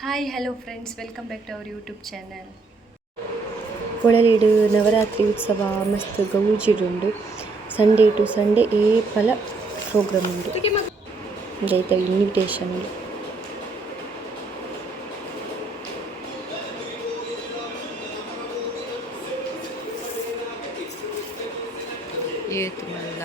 Hi hello friends, welcome back to our YouTube channel. ಕೊಳಲಿಡು ನವರಾತ್ರಿ ಉತ್ಸವ ಮಸ್ತ್ ಗೌಜಿಡುಂಡು. ಸಂಡೇ ಟು ಸಂಡೇ ಪಲ ಪ್ರೋಗ್ರಾಮ್ ಉಂಡು. ದೈತ ಇನ್ವಿಟೇಷನ್ ಉಂಡು. ಏತ್ ಮಲ್ಲ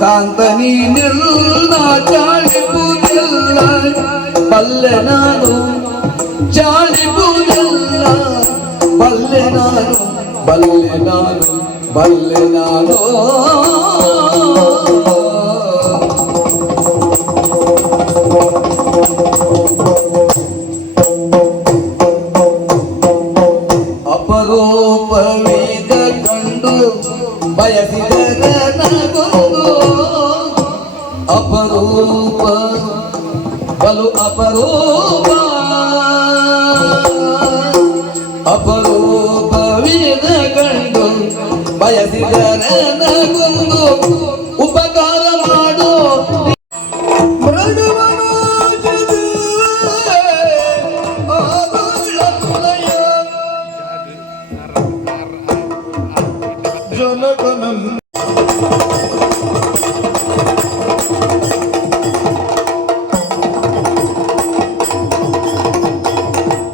ಕಾಂತನಿ ನಿಲ್ಲ ಚಾಳಿಪುದಿಲ್ಲ ಬಲ್ಲೆ ನಾನು ಚಾಳಿಪುದಿಲ್ಲ ಬಲ್ಲೆ ನಾನು ಬಲ್ಲೆ ನಾನು ಬಲ್ಲೆ ನಾನು ಅಪರೂಪವೀಗ ಕಂಡು ಬಯಸಿದರೆ ನನಗೊಂದು ಅಪರೂಪ ಬಲು ಅಪರೂಪ ಅಪರೂಪವೀಗ ಕಂಡು ಬಯಸಿದರೆ ನನಗೊಂದು ಉಪಕಾರ ಮಾಡೋ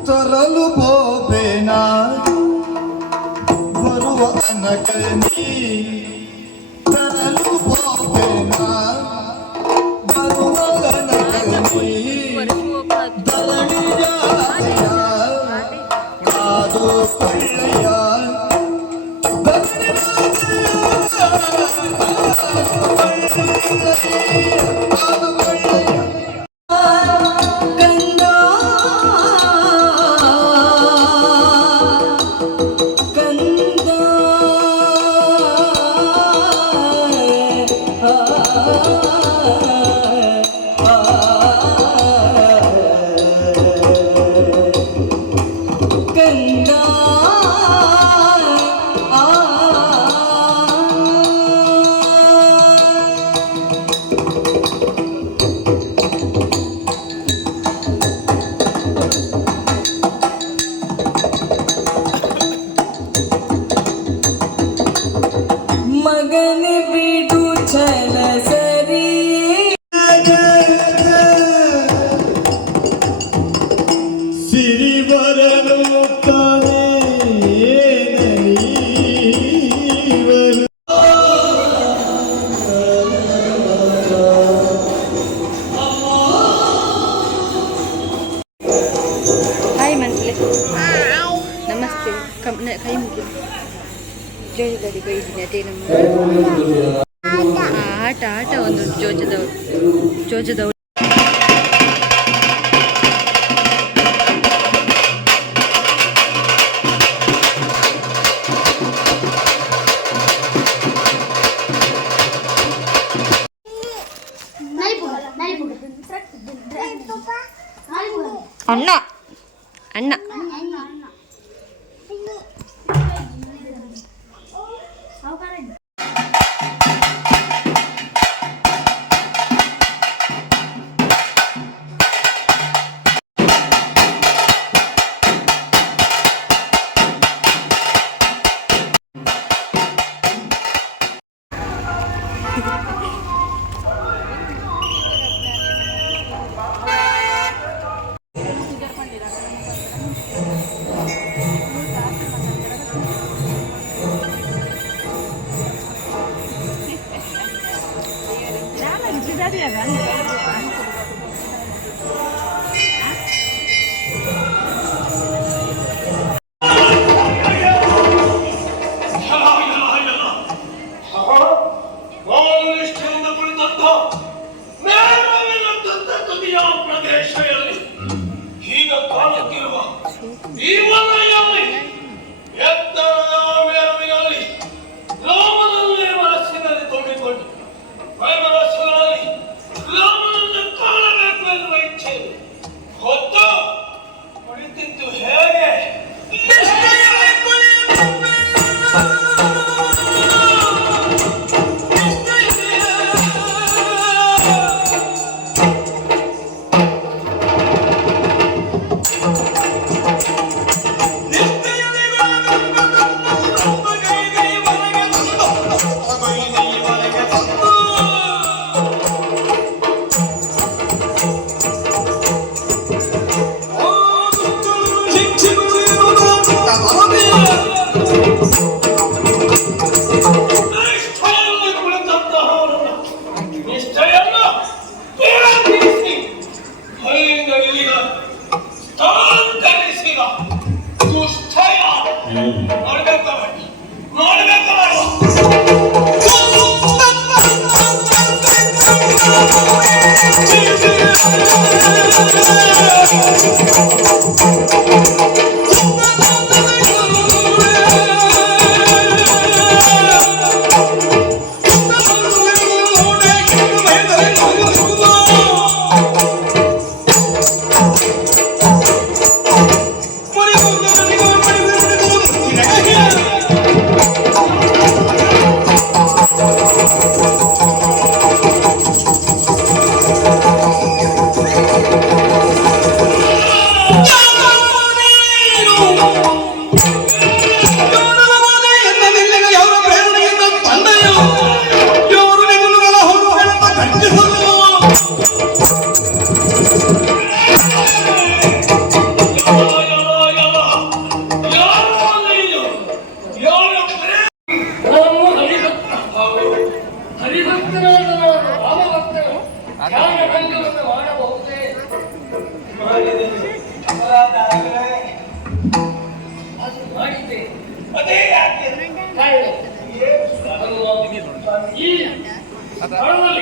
ತರಲು ಬೋಬೇನ ಬರುವ ಅನಕನಿ ತರಲು ಬೋಬೇನ ಬರುವ ಅನಕನಿ ತರಣಿಯ ಕಾದು ಕೊಳ್ಳಯ್ಯ ಮಗನೆ ಬಿಡು ಛಲ ಸರಿ ಸಿರಿವರನು ತಾನೇ ಹಾಯ್ ಮಂತ್ಲೆ ನಮಸ್ತೆ ಕೈ ಮುಗಿ ಜೋಜದಲ್ಲಿ ಕೈ ಇದ್ದೀನಿ ಆಟ ಆಟ ಒಂದು ಜೋಜದವರು ಅಣ್ಣ ಅಣ್ಣ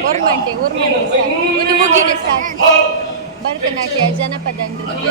ಓರ್ಮಂಟೆ ಒಂದು ಮುಗಿವೆ ಸಾಕು. ಭರತನಾಟ್ಯ, ಜನಪದ ನೃತ್ಯ,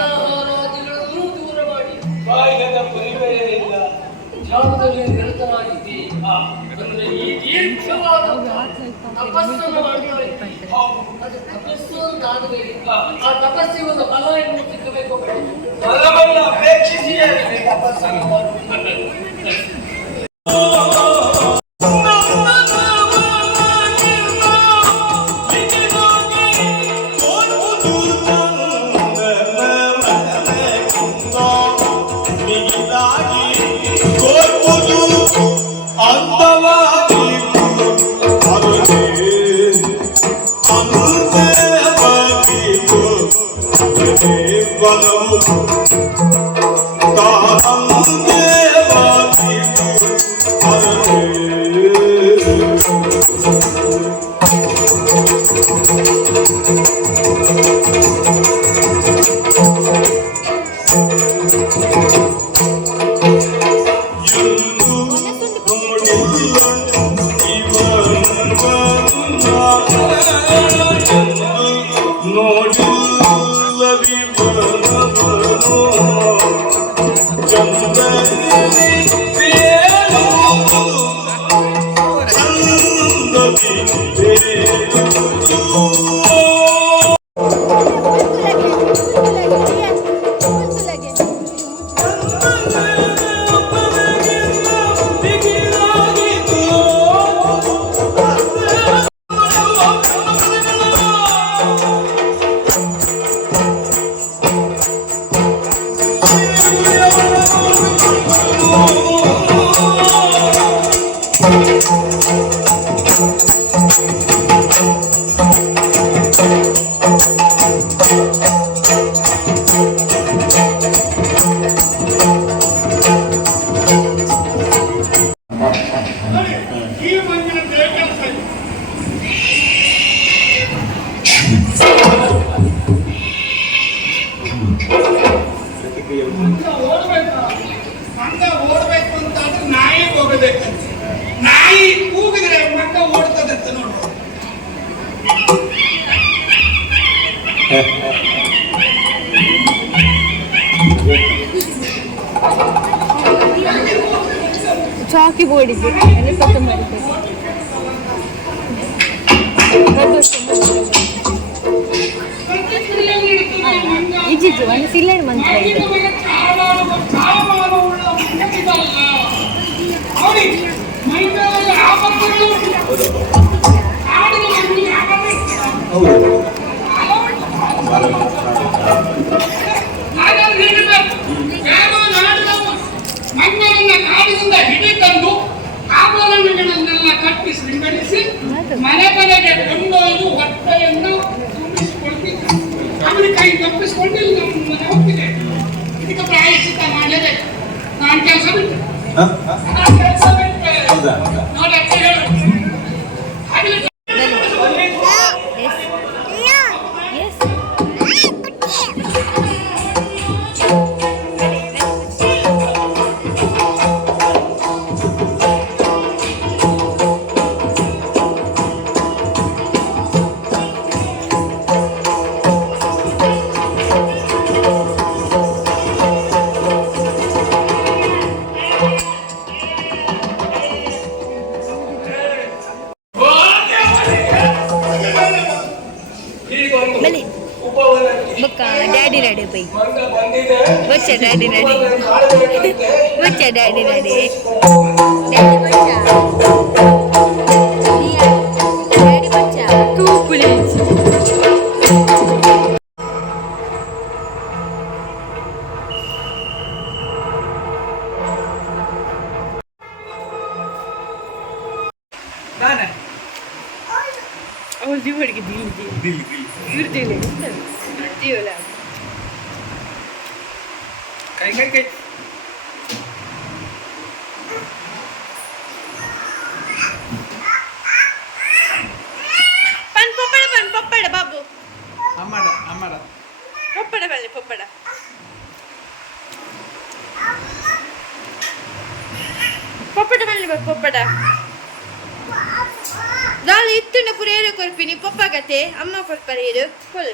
ಓಡ್ಬೇಕು ಅಂತ ನಾಯಿ ಹೋಗಬೇಕಂತೆ. ನಾಯಿ ಕೂಗಿದ್ರೆ ಮಕ್ಕ ಓಡ್ತದಂತ ನೋಡು. ಚಾಕಿ ಬೋರ್ಡಿಗೆ ನೆನಪತ್ತ ಮಾಡಿದ್ದೆ. ಇಜ್ಜಿಜ್ಜು ಒಂದು ಸಿಲ್ಲೆಡ್ ಮಂತ್ರ ಇದೆ. ಮಣ್ಣನ್ನ ಕಾಡಿನಿಂದ ಹಿಡಿತಂದು ಆಭರಣಗಳನ್ನೆಲ್ಲ ಕಟ್ಟಿ ಶೃಂಗರಿಸಿ ಮನೆ ಮನೆಗೆ ಕೊಂಡೊಯ್ದು ಹೊಟ್ಟೆಯನ್ನು ತುಂಬಿಸಿಕೊಳ್ತಿದ್ದ. ಅವನ ಕೈ ತಪ್ಪಿಸಿಕೊಂಡು ಇಲ್ಲಿ ನಮ್ಮ ಮನೆ ಹೋಗ್ತಿದೆ. ಇದಕ್ಕೆ ಪ್ರಾಯಶ್ಚಿತ್ತ ಮಾಡಲೇಬೇಕು. ನಾನು ಕೆಲಸ ಬಿಟ್ಟೆ ನೋಡಿ ಅಕ್ಕ ಹೇಳು. ರೆಡಿ ಬೈ ಮಂಗ ಬಂದಿದೆ ಬಚ್ಚ ಡ್ಯಾಡಿ ರೆಡಿ ಕಾಡಬೇಕಂತೆ ಬಚ್ಚ ಡ್ಯಾಡಿ ರೆಡಿ ಡ್ಯಾಡಿ ಬಚ್ಚ ಡ್ಯಾಡಿ ಬಚ್ಚ ತೂ ಪ್ಲೀಸ್ ನಾನೇ ಅವ್ರ ಜೀವಡಿಗೆ ದಿಲ್ಲಿ ಇರ್ತಿಲ್ಲ ಇರ್ತೀವಲ್ಲ ಕೈ ಕೈ ಕೈ ಪಪ್ಪಡ ಬಾಬು ಅಮ್ಮಡ ಅಮ್ಮಡ ಪಪ್ಪಡ ಬಲ್ಲಿ ಪಪ್ಪಡ ಪಪ್ಪಡ ಬಲ್ಲಿ ಪಪ್ಪಡ ನಾನು ಇತ್ತಿನ ಪುರೇರು ಕೊರ್ಪಿನಿ ಪಪ್ಪ ಗತೆ ಅಮ್ಮ ಕೊರ್ಪರೇರು ಕೊಲ್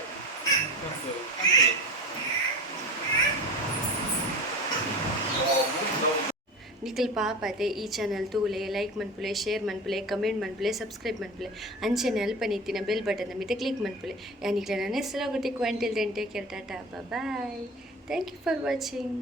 ನಿಖಿಲ್ ಪಾಪತೆ ಈ ಚಾನಲ್ ತೂಲೆ ಲೈಕ್ ಮನ್ಪುಲೆ ಶೇರ್ ಮನ್ಪುಲೆ ಕಮೆಂಟ್ ಮನ್ಪುಲೆ ಸಬ್ಸ್ಕ್ರೈಬ್ ಮನ್ಪುಲೆ ಅಂಚೆನೆ ಅಲ್ಪನಿತ್ತಿನ ಬೆಲ್ ಬಟನ್ ಮಿತೆ ಕ್ಲಿಕ್ ಮನ್ಪುಲೆ ಯಾನಿಕ್ಲೆ ನನ್ನ ಹೆಸರು ಗೊತ್ತಿಕ್ಕು until then take care tata bye thank you for watching.